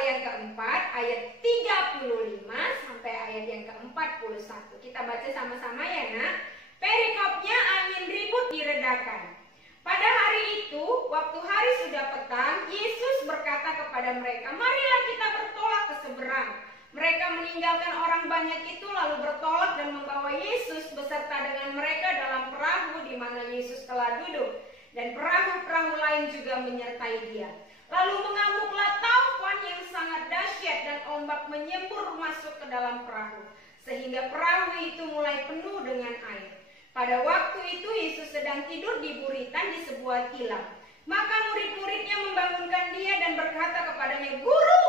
yang keempat, ayat 35 sampai ayat yang ke-41. Kita baca sama-sama ya nak. Perikopnya, angin ribut diredakan. Pada hari itu, waktu hari sudah petang, Yesus berkata kepada mereka, "Marilah kita bertolak ke seberang." Mereka meninggalkan orang banyak itu lalu bertolak dan membawa Yesus beserta dengan mereka dalam perahu di mana Yesus telah duduk. Dan perahu-perahu lain juga menyertai dia. Lalu mengamuklah taufan yang sangat dahsyat dan ombak menyembur masuk ke dalam perahu, sehingga perahu itu mulai penuh dengan air. Pada waktu itu Yesus sedang tidur di buritan di sebuah tilam. Maka murid-muridnya membangunkan dia dan berkata kepadanya, "Guru,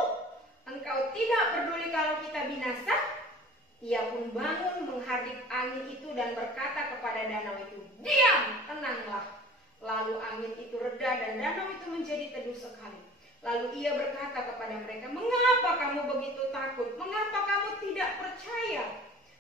engkau tidak peduli kalau kita binasa?" Ia pun bangun menghardik angin itu dan berkata kepada danau itu, "Diam, tenanglah." Lalu angin itu reda dan danau itu menjadi teduh sekali. Lalu ia berkata kepada mereka, "Mengapa kamu begitu takut? Mengapa kamu tidak percaya?"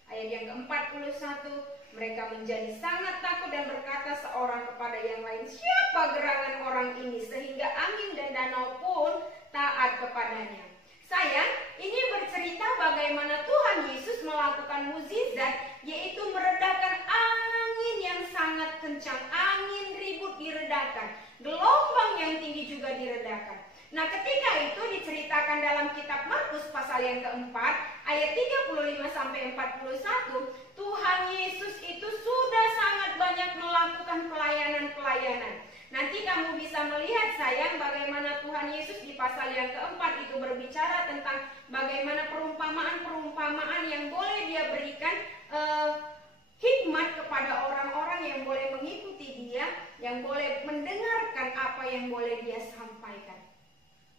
Ayat yang ke-41, mereka menjadi sangat takut dan berkata seorang kepada yang lain, "Siapa gerangan orang ini sehingga angin dan danau pun taat kepadanya?" Sayang, ini bercerita bagaimana Tuhan Yesus melakukan mukjizat, yaitu meredakan angin yang sangat kencang, angin ribut diredakan, gelombang yang tinggi juga diredakan. Nah, ketika itu diceritakan dalam kitab Markus pasal yang keempat, ayat 35 sampai 41, Tuhan Yesus itu sudah sangat banyak melakukan pelayanan-pelayanan. Nanti kamu bisa melihat sayang bagaimana Tuhan Yesus di pasal yang keempat itu berbicara tentang bagaimana perumpamaan-perumpamaan yang boleh dia berikan hikmat kepada orang-orang yang boleh mengikuti dia, yang boleh mendengarkan apa yang boleh dia sampaikan.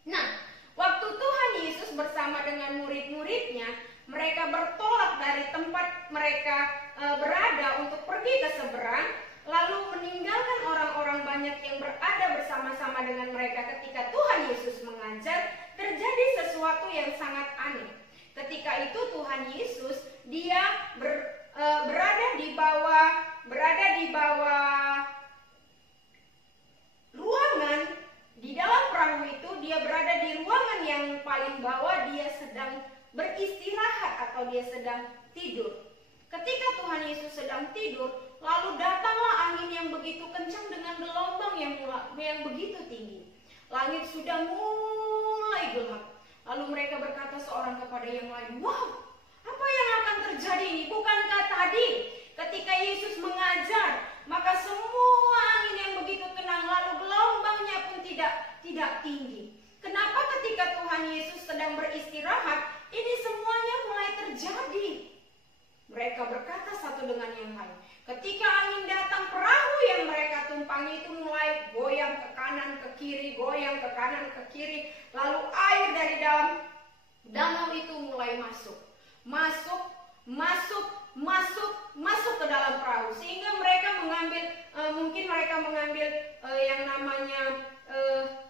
Nah, waktu Tuhan Yesus bersama dengan murid-muridnya, mereka bertolak dari tempat mereka berada untuk pergi ke seberang, lalu meninggalkan orang-orang banyak yang berada bersama-sama dengan mereka. Ketika Tuhan Yesus mengajar, terjadi sesuatu yang sangat aneh. Ketika itu Tuhan Yesus dia berada di bawah ruangan. Di dalam perahu itu dia berada di ruangan yang paling bawah, dia sedang beristirahat atau dia sedang tidur. Ketika Tuhan Yesus sedang tidur, lalu datanglah angin yang begitu kencang dengan gelombang yang begitu tinggi. Langit sudah mulai gelap. Lalu mereka berkata seorang kepada yang lain, "Wow, apa yang akan terjadi ini? Bukankah tadi ketika Yesus mengajar, maka semua angin yang begitu tenang, lalu gelombangnya pun tidak tinggi. Kenapa ketika Tuhan Yesus sedang beristirahat, ini semuanya mulai terjadi?" Mereka berkata satu dengan yang lain. Ketika angin datang, perahu yang mereka tumpangi itu mulai goyang ke kanan ke kiri, goyang ke kanan ke kiri. Lalu air dari dalam danau itu mulai masuk ke dalam perahu, sehingga mereka mengambil yang namanya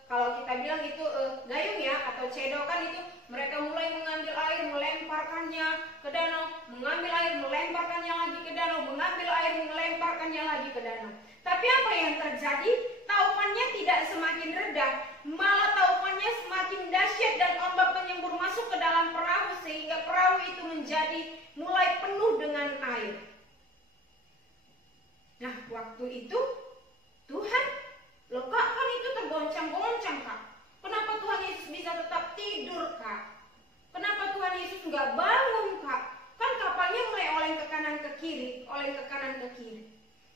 kalau kita bilang itu gayung ya, atau cedokan itu. Mereka mulai mengambil air, melemparkannya ke danau, mengambil air, melemparkannya lagi ke danau, mengambil air, melemparkannya lagi ke danau. Tapi apa yang terjadi? Taufannya tidak semakin reda, malah taufannya semakin dahsyat dan ombak menyembur masuk ke dalam perahu, sehingga perahu itu menjadi mulai penuh dengan air. Nah, waktu itu Tuhan, loh kak, kan itu tergoncang-goncang kak. Kenapa Tuhan Yesus bisa tetap tidur kak? Kenapa Tuhan Yesus nggak bangun kak? Kan kapalnya mulai oleng ke kanan ke kiri, oleng ke kanan ke kiri.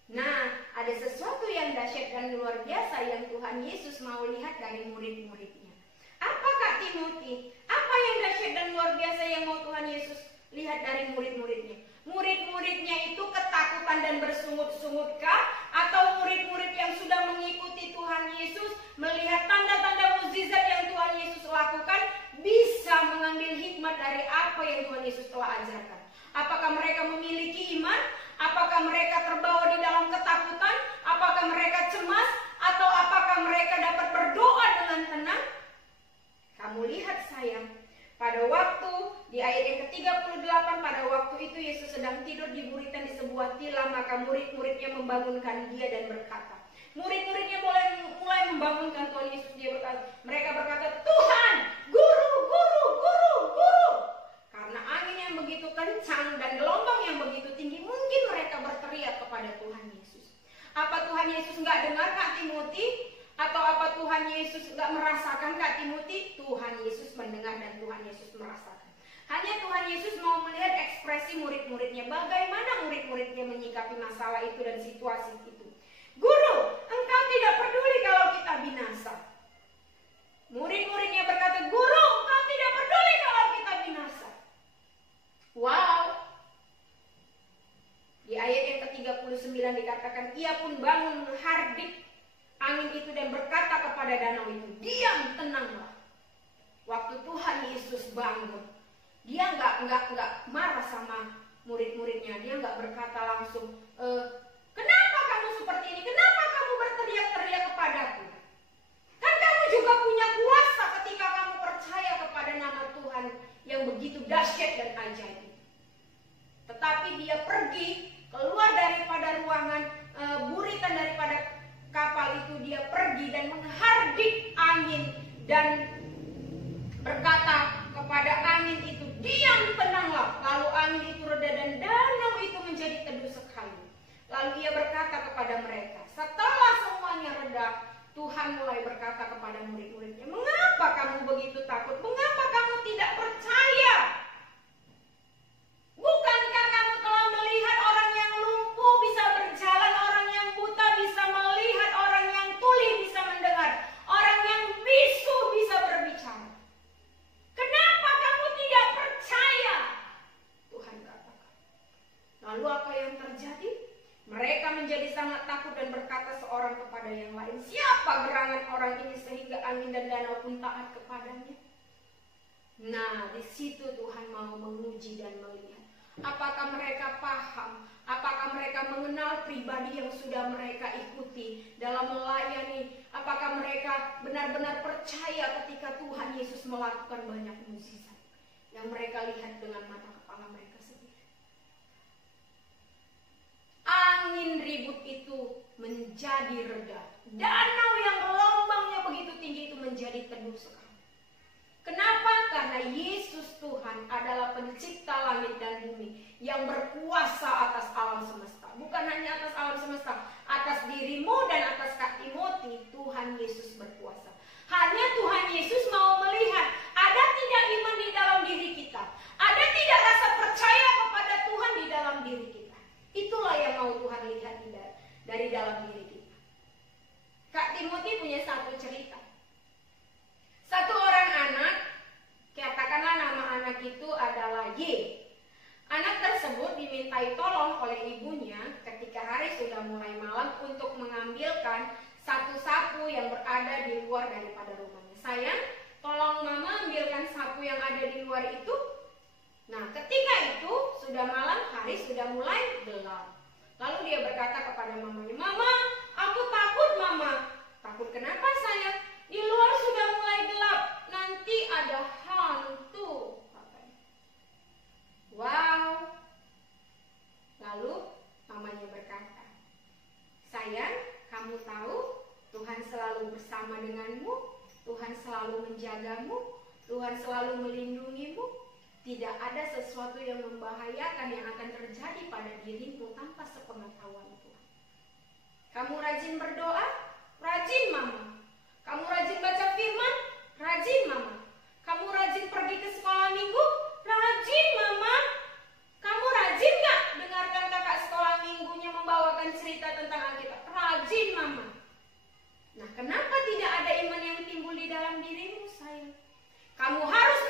Nah, ada sesuatu yang dahsyat dan luar biasa yang Tuhan Yesus mau lihat dari murid-muridnya. Apa Kak Timothy? Apa yang dahsyat dan luar biasa yang mau Tuhan Yesus lihat dari murid-muridnya? Murid-muridnya itu ketakutan dan bersungut-sungutkah? Atau murid-murid yang sudah mengikuti Tuhan Yesus, melihat tanda-tanda mukjizat yang Tuhan Yesus lakukan, bisa mengambil hikmat dari apa yang Tuhan Yesus telah ajarkan? Apakah mereka memiliki iman? Apakah mereka terbawa di dalam ketakutan? Apakah mereka cemas? Atau apakah mereka dapat berdoa dengan tenang? Kamu lihat sayang, pada waktu di ayat yang ke-38, pada waktu itu Yesus sedang tidur di buritan di sebuah tilam, maka murid-muridnya membangunkan dia dan berkata, murid-muridnya mulai membangunkan Tuhan Yesus. Mereka berkata, "Tuhan, Guru, merasakan Kak Timothy? Tuhan Yesus mendengar dan Tuhan Yesus merasakan. Hanya Tuhan Yesus mau melihat ekspresi murid-muridnya. Bagaimana murid-muridnya menyikapi masalah itu dan situasi itu. Guru, engkau tidak peduli kalau kita binasa. Murid-muridnya berkata, Guru, engkau tidak peduli kalau kita binasa. Wow. Di ayat yang ke-39 dikatakan, ia pun bangun menghardik angin itu dan berkata kepada danau itu, diam, tenanglah. Waktu Tuhan Yesus bangun, dia nggak marah sama murid-muridnya. Dia nggak berkata langsung, kenapa kamu seperti ini? Kenapa kamu berteriak-teriak kepadaku? Kan kamu juga punya kuasa ketika kamu percaya kepada nama Tuhan yang begitu dahsyat dan ajaib. Tetapi dia pergi, keluar daripada ruangan buritan daripada kapal itu, dia pergi dan menghardik angin dan berkata kepada angin itu, diam, tenanglah. Lalu angin itu reda dan danau itu menjadi teduh sekali. Lalu ia berkata kepada mereka, setelah semuanya reda, Tuhan mulai berkata kepada murid-muridnya, mengapa kamu begitu takut? Mengapa kamu tidak percaya? Bukankah kamu telah melihat orang yang lumpuh bisa berjalan, orang yang buta bisa melihat, orang yang tuli bisa mendengar, orang yang bisu bisa berbicara? Kenapa kamu tidak percaya? Tuhan katakan. Lalu apa yang terjadi? Mereka menjadi sangat takut dan berkata seorang kepada yang lain, siapa gerangan orang ini sehingga angin dan danau pun taat kepadanya? Nah, di situ Tuhan mau menguji dan melihat. Apakah mereka paham? Apakah mereka mengenal pribadi yang sudah mereka ikuti dalam melayani? Apakah mereka benar-benar percaya ketika Tuhan Yesus melakukan banyak mukjizat yang mereka lihat dengan mata kepala mereka sendiri? Angin ribut itu menjadi reda. Danau yang gelombangnya begitu tinggi itu menjadi teduh sekali. Kenapa? Karena Yesus Tuhan adalah pencipta langit dan bumi yang berkuasa atas alam semesta. Bukan hanya atas alam semesta, atas dirimu dan atas Kak Timothy, Tuhan Yesus berkuasa. Hanya Tuhan Yesus mau melihat, ada tidak iman di dalam diri kita? Ada tidak rasa percaya kepada Tuhan di dalam diri kita? Itulah yang mau Tuhan lihat dari dalam diri kita. Kak Timothy punya satu cerita. Satu orang anak, katakanlah nama anak itu adalah Y. Anak tersebut dimintai tolong oleh ibunya ketika hari sudah mulai malam untuk mengambilkan satu sapu yang berada di luar daripada rumahnya. Sayang, tolong mama ambilkan sapu yang ada di luar itu. Nah, ketika itu sudah malam, hari sudah mulai gelap. Lalu dia berkata kepada mamanya, Mama, aku takut mama. Takut kenapa sayang? Di luar sudah mulai gelap, nanti ada hantu, katanya. Wow. Lalu mamanya berkata, sayang, kamu tahu Tuhan selalu bersama denganmu, Tuhan selalu menjagamu, Tuhan selalu melindungimu. Tidak ada sesuatu yang membahayakan yang akan terjadi pada dirimu tanpa sepengetahuan Tuhan. Kamu rajin berdoa? Rajin mama. Kamu rajin baca firman? Rajin mama. Kamu rajin pergi ke sekolah minggu? Rajin mama. Kamu rajin gak dengarkan kakak sekolah minggunya membawakan cerita tentang Alkitab? Rajin mama. Nah, kenapa tidak ada iman yang timbul di dalam dirimu sayang? Kamu harus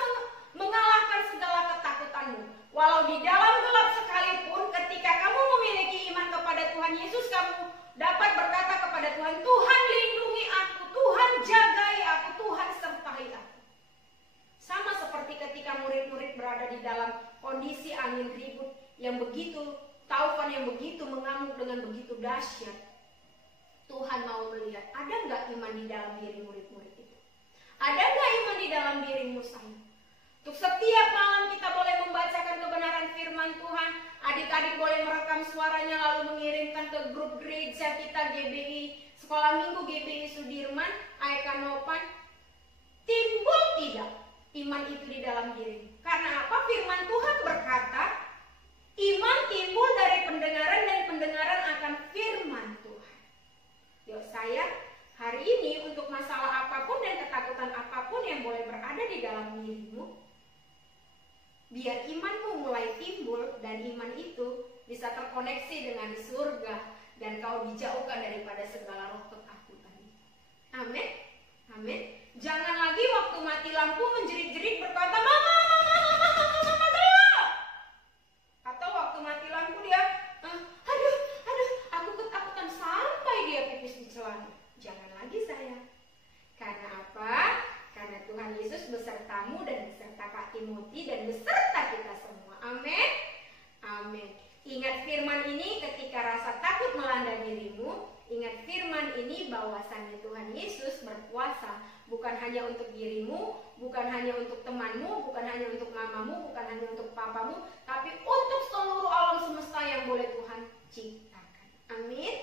mengalahkan segala ketakutanmu. Walau di dalam gelap sekalipun, ketika kamu memiliki iman kepada Tuhan Yesus, kamu dapat berkata kepada Tuhan, Tuhan lindungi aku, Tuhan jagai aku, Tuhan sertai aku. Sama seperti ketika murid-murid berada di dalam kondisi angin ribut yang begitu, taufan yang begitu mengamuk dengan begitu dahsyat. Tuhan mau melihat, ada nggak iman di dalam diri murid-murid itu? Ada nggak iman di dalam dirimu sayang? Untuk setiap malam kita boleh membacakan kebenaran firman Tuhan. Adik-adik boleh merekam suaranya lalu mengirimkan ke grup gereja kita GBI, Sekolah Minggu GBI Sudirman, AEK Nopan. Timbul tidak iman itu di dalam diri? Karena apa? Firman Tuhan berkata, iman timbul dari pendengaran dan pendengaran akan firman Tuhan. Yuk sayang, hari ini untuk masalah apapun dan ketakutan apapun yang boleh berada di dalam dirimu, biar imanmu mulai timbul dan iman itu bisa terkoneksi dengan surga dan kau dijauhkan daripada segala roh ketakutan. Amin. Amin. Jangan lagi waktu mati lampu menjerit-jerit berkata, "Mama, mama gelap." Atau waktu mati lampu dia, aduh, aku ketakutan sampai dia pipis di celana. Jangan lagi sayang. Karena apa? Karena Tuhan Yesus besertamu dan beserta Kak Timothy dan beserta kita semua. Amin. Amin. Ingat firman ini ketika rasa takut melanda dirimu. Ingat firman ini bahwasannya Tuhan Yesus berkuasa bukan hanya untuk dirimu, bukan hanya untuk temanmu, bukan hanya untuk mamamu, bukan hanya untuk papamu, tapi untuk seluruh alam semesta yang boleh Tuhan ciptakan. Amin.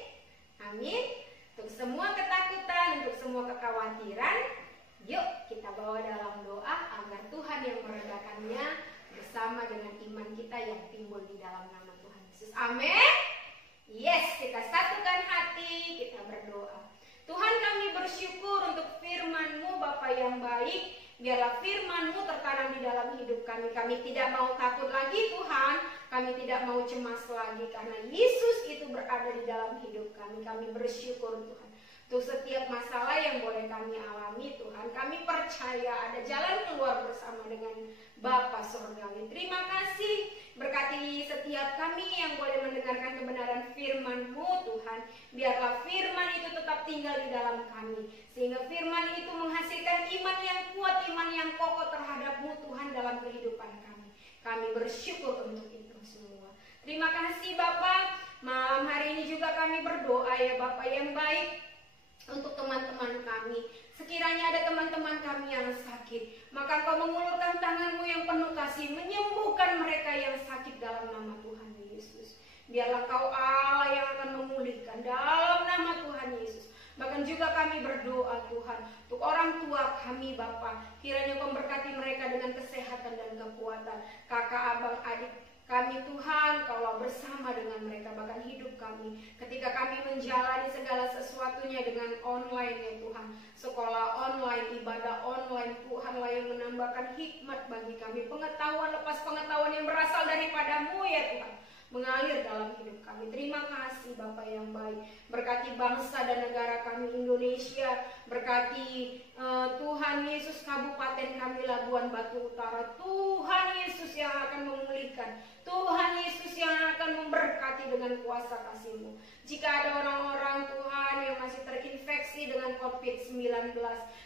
Amin. Untuk semua ketakutan, untuk semua kekhawatiran, yuk kita bawa dalam doa agar Tuhan yang meredakannya bersama dengan iman kita yang timbul di dalam nama Tuhan Yesus. Amin. Yes, kita satukan hati, kita berdoa. Tuhan, kami bersyukur untuk firman-Mu Bapa yang baik. Biarlah firman-Mu tertanam di dalam hidup kami. Kami tidak mau takut lagi Tuhan. Kami tidak mau cemas lagi karena Yesus itu berada di dalam hidup kami. Kami bersyukur Tuhan. Untuk setiap masalah yang boleh kami alami Tuhan, kami percaya ada jalan keluar bersama dengan Bapa Surgawi. Terima kasih, berkati setiap kami yang boleh mendengarkan kebenaran firman-Mu Tuhan. Biarlah firman itu tetap tinggal di dalam kami, sehingga firman itu menghasilkan iman yang kuat, iman yang kokoh terhadap-Mu Tuhan dalam kehidupan kami. Kami bersyukur untuk itu semua. Terima kasih Bapa. Malam hari ini juga kami berdoa ya Bapa yang baik, untuk teman-teman kami. Sekiranya ada teman-teman kami yang sakit, maka Kau mengulurkan tangan-Mu yang penuh kasih, menyembuhkan mereka yang sakit dalam nama Tuhan Yesus. Biarlah Kau Allah yang akan memulihkan dalam nama Tuhan Yesus. Bahkan juga kami berdoa Tuhan untuk orang tua kami Bapa, kiranya Kau memberkati mereka dengan kesehatan dan kekuatan. Kakak, abang, adik kami Tuhan, Kaulah bersama dengan mereka, bahkan hidup kami ketika kami menjalani segala sesuatunya dengan online ya Tuhan. Sekolah online, ibadah online, Tuhanlah yang menambahkan hikmat bagi kami, pengetahuan lepas pengetahuan yang berasal daripada-Mu ya Tuhan, mengalir dalam hidup kami. Terima kasih Bapa yang baik. Berkati bangsa dan negara kami Indonesia. Berkati Tuhan Yesus kabupaten kami Labuan Batu Utara. Tuhan Yesus yang akan memulihkan. Tuhan Yesus yang akan memberkati dengan kuasa kasih-Mu. Jika ada orang-orang Tuhan yang masih terinfeksi dengan COVID-19,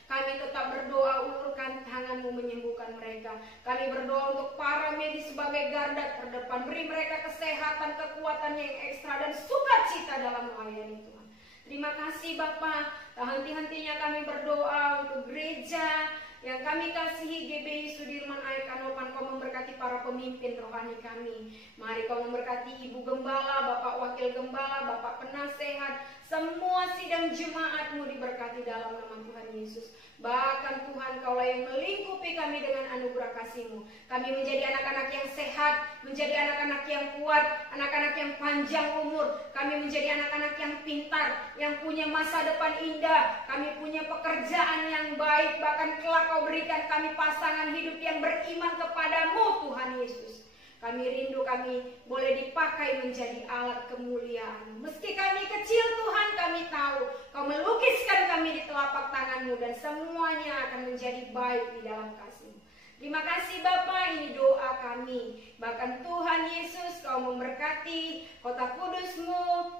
kami tetap berdoa, ulurkan tangan-Mu menyembuhkan mereka. Kami berdoa untuk para medis sebagai garda terdepan. Beri mereka kesehatan, kekuatan yang ekstra dan sukacita dalam melayani Tuhan. Terima kasih Bapa. Tak henti-hentinya kami berdoa untuk gereja yang kami kasihi, GBI Sudirman Air Kanopan. Kau memberkati para pemimpin rohani kami. Mari Kau memberkati Ibu Gembala, Bapak Wakil Gembala, Bapak Penasehat, semua sidang jemaat-Mu diberkati dalam nama Tuhan Yesus. Bahkan Tuhan Kaulah yang melingkupi kami dengan anugerah kasih-Mu. Kami menjadi anak-anak yang sehat, menjadi anak-anak yang kuat, anak-anak yang panjang umur. Kami menjadi anak-anak yang pintar, yang punya masa depan indah. Kami punya pekerjaan yang baik, bahkan kelak Kau berikan kami pasangan hidup yang beriman kepada-Mu Tuhan Yesus. Kami rindu kami boleh dipakai menjadi alat kemuliaan. Meski kami kecil Tuhan, kami tahu Kau melukiskan kami di telapak tangan-Mu dan semuanya akan menjadi baik di dalam kasih-Mu. Terima kasih Bapa, ini doa kami. Bahkan Tuhan Yesus, Kau memberkati kota kudus-Mu.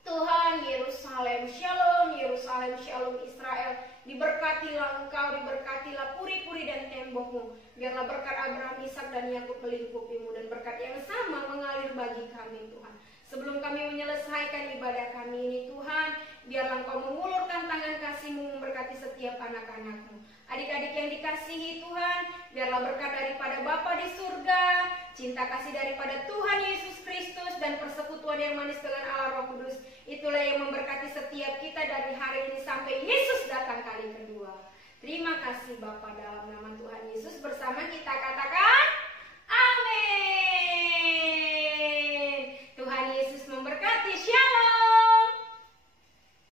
Tuhan, Yerusalem Shalom, Yerusalem Shalom Israel. Diberkatilah Engkau, diberkatilah puri-puri dan tembok-Mu. Biarlah berkat Abraham, Ishak dan Yakub melingkupi-Mu, dan berkat yang sama mengalir bagi kami Tuhan. Sebelum kami menyelesaikan ibadah kami ini Tuhan, biarlah Engkau mengulurkan tangan kasih-Mu memberkati setiap anak-anak-Mu. Adik-adik yang dikasihi Tuhan, biarlah berkat daripada Bapa di surga, cinta kasih daripada Tuhan Yesus Kristus, dan persekutuan yang manis dengan Allah Roh Kudus, itulah yang memberkati setiap kita dari hari ini sampai Yesus datang kali kedua. Terima kasih Bapa, dalam nama Tuhan Yesus bersama kita